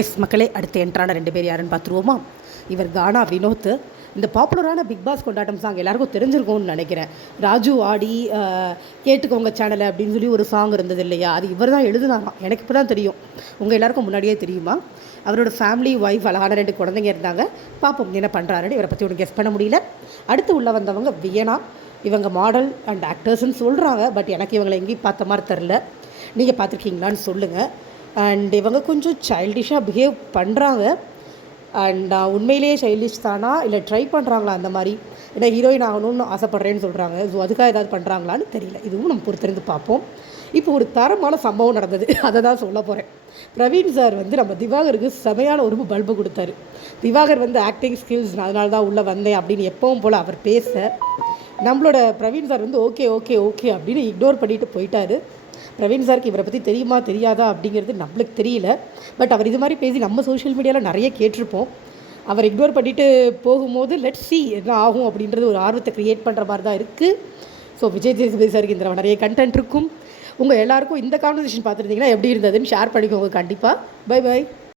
S மக்களே, அடுத்து என்ட்ரான 2 பேர் யாருன்னு பார்த்துருவோமா? இவர் கானா வினோத். இந்த பாப்புலரான பிக் பாஸ் கொண்டாட்டம் சாங் எல்லாருக்கும் தெரிஞ்சிருக்கும்னு நினைக்கிறேன். ராஜு ஆடி கேட்டுக்கோங்க சேனலை அப்படின்னு சொல்லி ஒரு சாங் இருந்தது இல்லையா? அது இவர் தான் எழுதுனாராம். எனக்கு இப்போ தான் தெரியும். உங்கள் எல்லாருக்கும் முன்னாடியே தெரியுமா? அவரோட ஃபேமிலி ஒய்ஃப், அழகான 2 குழந்தைங்க இருந்தாங்க. பார்ப்போம் என்ன பண்ணுறாருன்னு. இவரை பற்றி ஒன்று கெஸ் பண்ண முடியல. அடுத்து உள்ள வந்தவங்க வியனா. இவங்க மாடல் அண்ட் ஆக்டர்ஸ்ன்னு சொல்கிறாங்க. பட் எனக்கு இவங்களை எங்கேயும் பார்த்த மாதிரி தெரில. நீங்கள் பார்த்துருக்கீங்களான்னு சொல்லுங்கள். அண்ட் இவங்க கொஞ்சம் சைல்டிஷாக பிஹேவ் பண்ணுறாங்க. அண்ட் உண்மையிலேயே சைல்டிஷ் தானா இல்லை ட்ரை பண்ணுறாங்களா அந்த மாதிரி? ஏன்னா ஹீரோயின் ஆகணும்னு ஆசைப்பட்றேன்னு சொல்கிறாங்க. ஸோ அதுக்காக ஏதாவது பண்ணுறாங்களான்னு தெரியல. இதுவும் நம்ம பொறுத்திருந்து பார்ப்போம். இப்போ ஒரு தரமான சம்பவம் நடந்தது, அதை தான் சொல்ல போகிறேன். பிரவீன் சார் நம்ம திவாகருக்கு செமையான ஒரு பல்பு கொடுத்தாரு. திவாகர் ஆக்டிங் ஸ்கில்ஸ், அதனால தான் உள்ளே வந்தேன் அப்படின்னு எப்பவும் போல் அவர் பேச, நம்மளோட Praveen sir okay okay okay அப்படின்னு இக்னோர் பண்ணிட்டு போயிட்டாரு. பிரவீன் சாருக்கு இவரை பற்றி தெரியுமா தெரியாதா அப்படிங்கிறது நம்மளுக்கு தெரியல. பட் அவர் இது மாதிரி பேசி நம்ம சோஷியல் மீடியாவில் நிறைய கேட்டிருப்போம். அவர் இக்னோர் பண்ணிவிட்டு போகும்போது லெட்ஸ் சி என்ன ஆகும் அப்படின்றது ஒரு ஆர்வத்தை க்ரியேட் பண்ணுற மாதிரி தான் இருக்குது. ஸோ விஜய் சேதுபதி சாருக்கு இந்த நிறைய கண்டென்ட் இருக்கும். உங்கள் எல்லாருக்கும் இந்த கான்வர்சேஷன் பார்த்துருந்தீங்கன்னா எப்படி இருந்ததுன்னு ஷேர் பண்ணிக்கோங்க கண்டிப்பாக. Bye by.